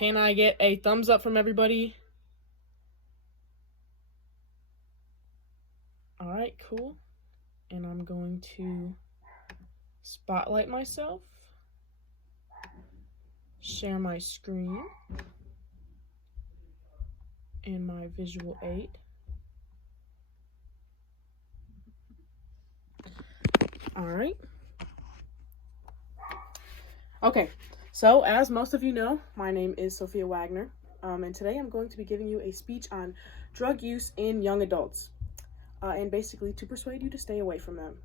Can I get a thumbs up from everybody? All right, cool. And I'm going to spotlight myself, share my screen and my visual aid. All right. Okay, so as most of you know, my name is Sophia Wagner, and today I'm going to be giving you a speech on drug use in young adults, and basically to persuade you to stay away from them.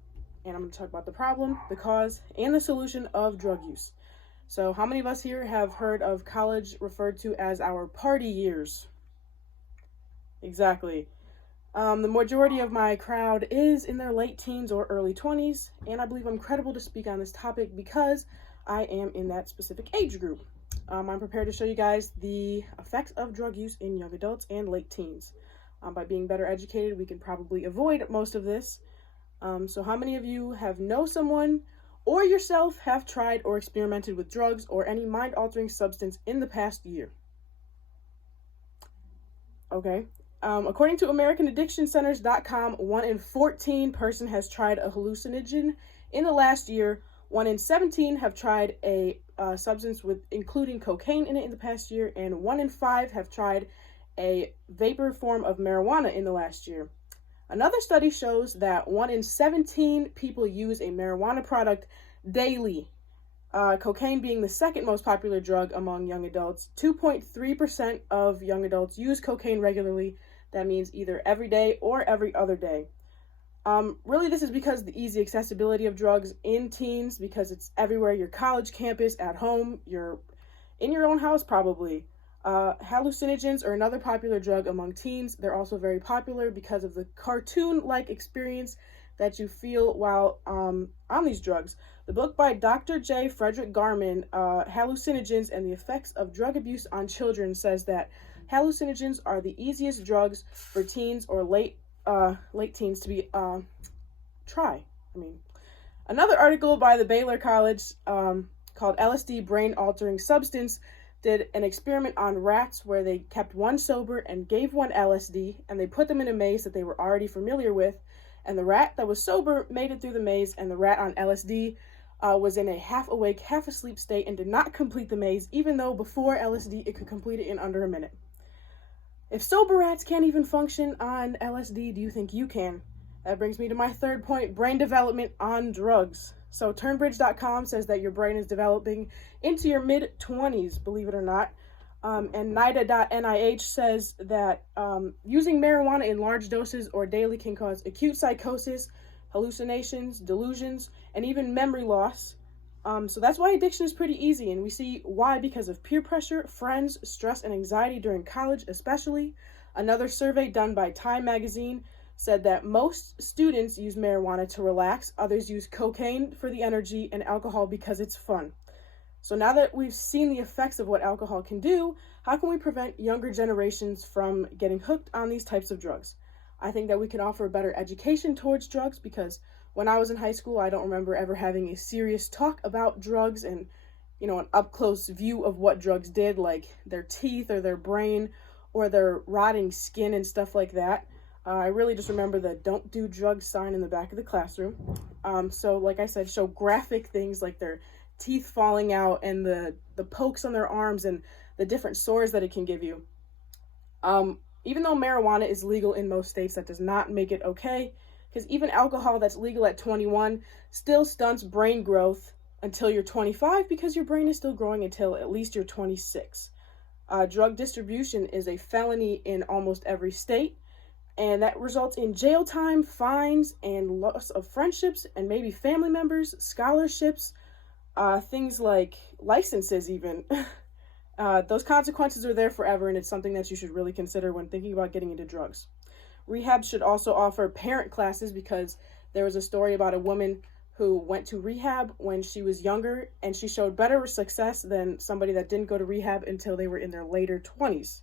And I'm going to talk about the problem, the cause, and the solution of drug use. So how many of us here have heard of college referred to as our party years? Exactly. The majority of my crowd is in their late teens or early 20s, and I believe I'm credible to speak on this topic because I am in that specific age group. I'm prepared to show you guys the effects of drug use in young adults and late teens. By being better educated, we can probably avoid most of this. So how many of you know someone or yourself have tried or experimented with drugs or any mind-altering substance in the past year? Okay. According to AmericanAddictionCenters.com, 1 in 14 person has tried a hallucinogen in the last year. 1 in 17 have tried a substance including cocaine in it in the past year, and 1 in 5 have tried a vapor form of marijuana in the last year. Another study shows that 1 in 17 people use a marijuana product daily. Cocaine being the second most popular drug among young adults. 2.3% of young adults use cocaine regularly. That means either every day or every other day. Really, this is because of the easy accessibility of drugs in teens, because it's everywhere, your college campus, at home, you're in your own house probably. Hallucinogens are another popular drug among teens. They're also very popular because of the cartoon-like experience that you feel while on these drugs. The book by Dr. J. Frederick Garman, Hallucinogens and the Effects of Drug Abuse on Children, says that hallucinogens are the easiest drugs for teens or late teens to be try. Another article by the Baylor College called LSD Brain Altering Substance did an experiment on rats where they kept one sober and gave one LSD, and they put them in a maze that they were already familiar with, and the rat that was sober made it through the maze, and the rat on LSD was in a half awake, half asleep state and did not complete the maze, even though before LSD it could complete it in under a minute. If sober rats can't even function on LSD, do you think you can? That brings me to my third point, brain development on drugs. So Turnbridge.com says that your brain is developing into your mid-20s, believe it or not. And NIDA.NIH says that using marijuana in large doses or daily can cause acute psychosis, hallucinations, delusions, and even memory loss. So that's why addiction is pretty easy, and we see why because of peer pressure, friends, stress, and anxiety during college especially. Another survey done by Time magazine said that most students use marijuana to relax, others use cocaine for the energy, and alcohol because it's fun. So now that we've seen the effects of what alcohol can do, how can we prevent younger generations from getting hooked on these types of drugs? I think that we can offer better education towards drugs, because when I was in high school, I don't remember ever having a serious talk about drugs and, an up-close view of what drugs did, like their teeth or their brain or their rotting skin and stuff like that. I really just remember the don't do drugs sign in the back of the classroom. So like I said, show graphic things like their teeth falling out and the pokes on their arms and the different sores that it can give you. Even though marijuana is legal in most states, that does not make it okay, because even alcohol that's legal at 21 still stunts brain growth until you're 25, because your brain is still growing until at least you're 26. Drug distribution is a felony in almost every state, and that results in jail time, fines, and loss of friendships and maybe family members, scholarships, things like licenses even. Those consequences are there forever, and it's something that you should really consider when thinking about getting into drugs. Rehab should also offer parent classes, because there was a story about a woman who went to rehab when she was younger, and she showed better success than somebody that didn't go to rehab until they were in their later 20s.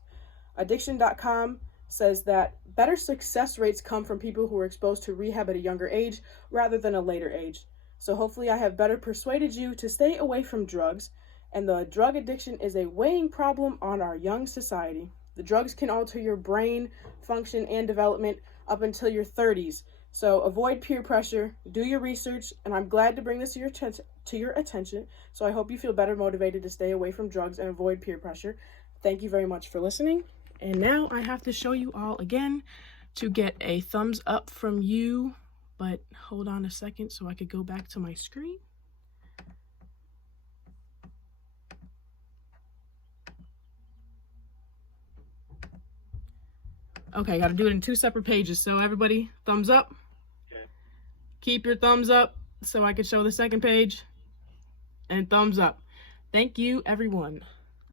Addiction.com says that better success rates come from people who are exposed to rehab at a younger age rather than a later age. So hopefully I have better persuaded you to stay away from drugs. and the drug addiction is a weighing problem on our young society. The drugs can alter your brain function and development up until your 30s. So avoid peer pressure, do your research, and I'm glad to bring this to your attention. So I hope you feel better motivated to stay away from drugs and avoid peer pressure. Thank you very much for listening. And now I have to show you all again to get a thumbs up from you, but hold on a second so I could go back to my screen. Okay, got to do it in 2 separate pages. So everybody, thumbs up. Okay. Keep your thumbs up so I can show the second page. And thumbs up. Thank you, everyone.